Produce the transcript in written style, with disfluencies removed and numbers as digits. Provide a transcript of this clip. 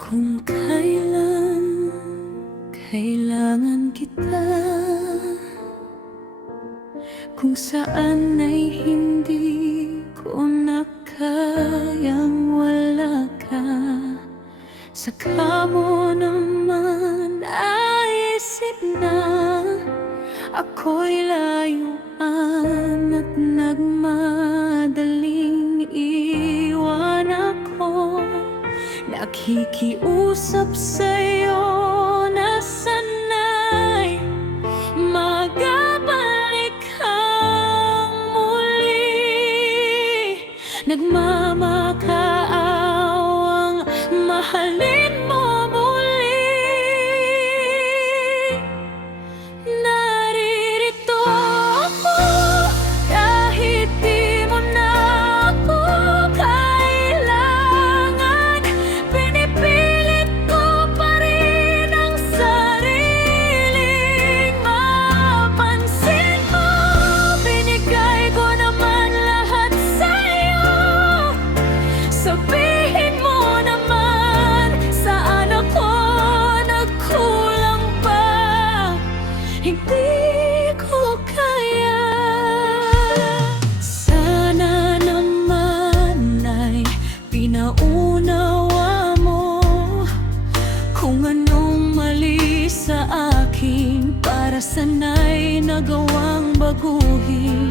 Kung kailan kailangan kita, kung saan ay hindi ko na kayang wala ka, saka mo naman naisip na ako'y layuan at nagmadaling iwan ako. Nakikiusap sa'yo na sana'y magabalik kang muli. Nagmamakaawang mahalin mo muli. Naririto ako kahit di mo na ako kailangan. Pinipilit ko pa rin ang sariling mapansin mo. Binigay ko naman lahat sa'yo. Sabihin mo naman saan ako nagkulang pa. Hindi ko kaya. Sana naman ay pinaunawa mo kung anong mali sa akin, para sana'y nagawang baguhin.